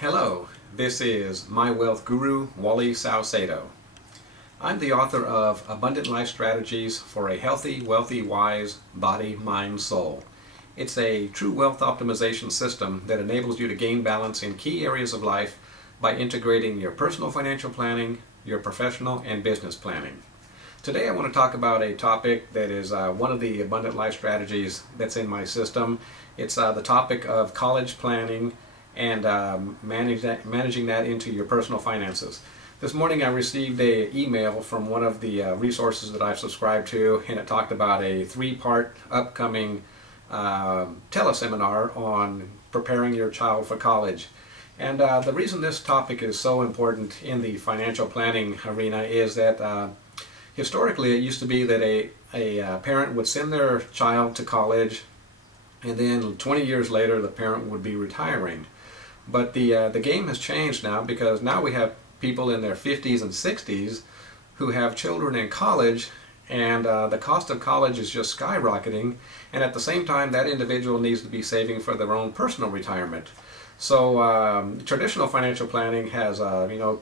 Hello, this is my wealth guru, Wally Saucedo. I'm the author of Abundant Life Strategies for a Healthy, Wealthy, Wise Body, Mind, Soul. It's a true wealth optimization system that enables you to gain balance in key areas of life by integrating your personal financial planning, your professional and business planning. Today I want to talk about a topic that is one of the Abundant Life Strategies that's in my system. It's the topic of college planning and managing that into your personal finances. This morning I received an email from one of the resources that I've subscribed to, and it talked about a three-part upcoming teleseminar on preparing your child for college. And the reason this topic is so important in the financial planning arena is that historically it used to be that a parent would send their child to college, and then 20 years later the parent would be retiring. But the game has changed now, because now we have people in their 50s and 60s who have children in college, and the cost of college is just skyrocketing, and at the same time that individual needs to be saving for their own personal retirement. So traditional financial planning has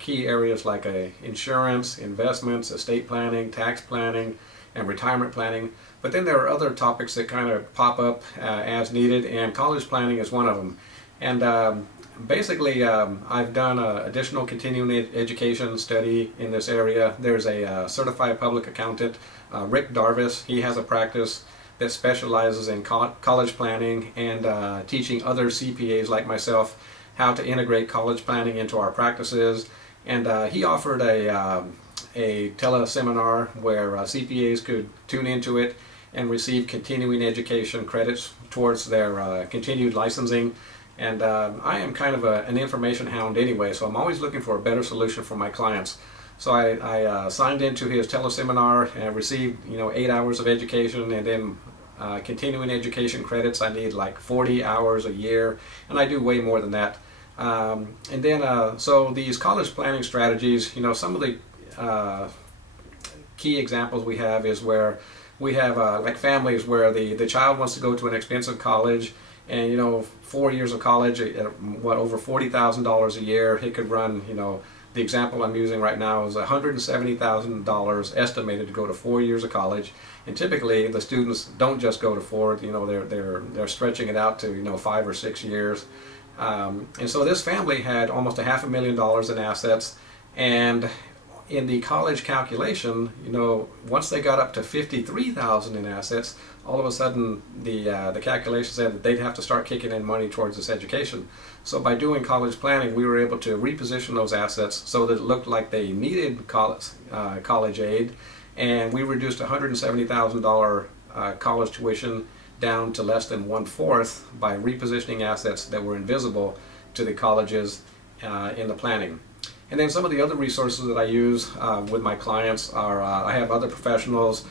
key areas like insurance, investments, estate planning, tax planning, and retirement planning. But then there are other topics that kind of pop up as needed, and college planning is one of them. And basically, I've done additional continuing education study in this area. There's a certified public accountant, Rick Darvis. He has a practice that specializes in college planning and teaching other CPAs like myself how to integrate college planning into our practices. And he offered a teleseminar where CPAs could tune into it and receive continuing education credits towards their continued licensing. And I am kind of an information hound anyway, so I'm always looking for a better solution for my clients. So I signed into his teleseminar and received 8 hours of education, and then continuing education credits. I need like 40 hours a year, and I do way more than that. And then so these college planning strategies, some of the key examples we have is where we have like families where the child wants to go to an expensive college, and 4 years of college at over $40,000 a year. It could run, the example I'm using right now is $170,000 estimated to go to 4 years of college. And typically the students don't just go to 4, they're stretching it out to 5 or 6 years. And so this family had almost $500,000 in assets, and in the college calculation, once they got up to $53,000 in assets, all of a sudden the calculation said that they'd have to start kicking in money towards this education. So by doing college planning, we were able to reposition those assets so that it looked like they needed college aid, and we reduced $170,000 college tuition down to less than 1/4 by repositioning assets that were invisible to the colleges in the planning. And then some of the other resources that I use with my clients are, I have other professionals.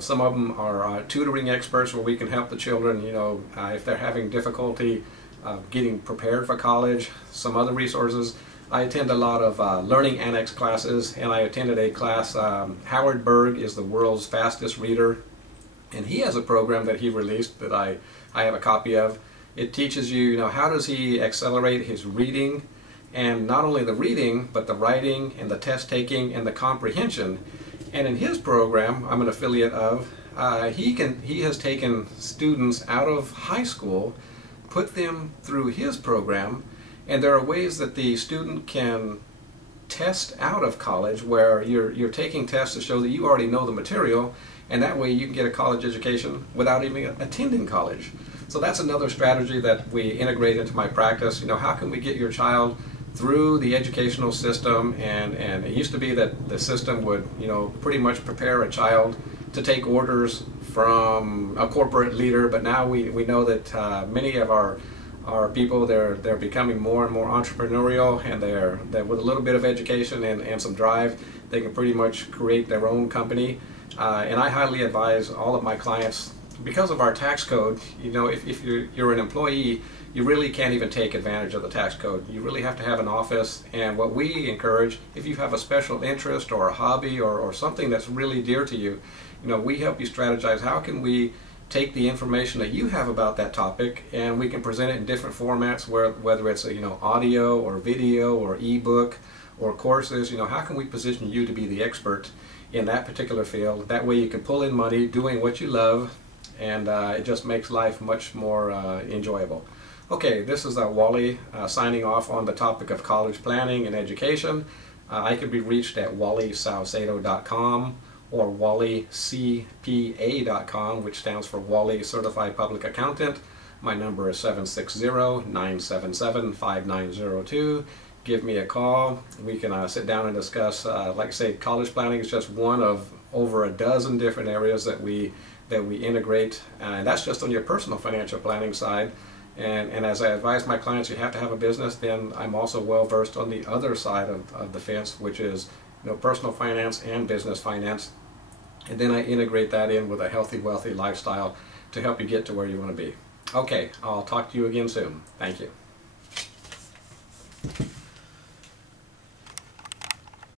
Some of them are tutoring experts where we can help the children, if they're having difficulty getting prepared for college. Some other resources, I attend a lot of learning annex classes, and I attended a class, Howard Berg is the world's fastest reader, and he has a program that he released that I have a copy of. It teaches you, how does he accelerate his reading, and not only the reading, but the writing and the test taking and the comprehension. And in his program, I'm an affiliate of, he has taken students out of high school, put them through his program, and there are ways that the student can test out of college where you're taking tests to show that you already know the material, and that way you can get a college education without even attending college. So that's another strategy that we integrate into my practice. How can we get your child through the educational system? And it used to be that the system would pretty much prepare a child to take orders from a corporate leader, but now we know that many of our people, they're becoming more and more entrepreneurial, and they're with a little bit of education and some drive, they can pretty much create their own company. And I highly advise all of my clients, because of our tax code, if you're an employee, you really can't even take advantage of the tax code. You really have to have an office, and what we encourage, if you have a special interest or a hobby or something that's really dear to you, we help you strategize how can we take the information that you have about that topic, and we can present it in different formats, whether it's audio or video or ebook or courses. How can we position you to be the expert in that particular field? That way you can pull in money doing what you love, and it just makes life much more enjoyable. Okay, this is Wally signing off on the topic of college planning and education. I can be reached at wallysaucedo.com or wallycpa.com, which stands for Wally Certified Public Accountant. My number is 760-977-5902. Give me a call. We can sit down and discuss. Like I say, college planning is just one of over a dozen different areas that we integrate, and that's just on your personal financial planning side. And as I advise my clients, you have to have a business. Then I'm also well versed on the other side of the fence, which is personal finance and business finance. And then I integrate that in with a healthy, wealthy lifestyle to help you get to where you want to be. Okay, I'll talk to you again soon. Thank you.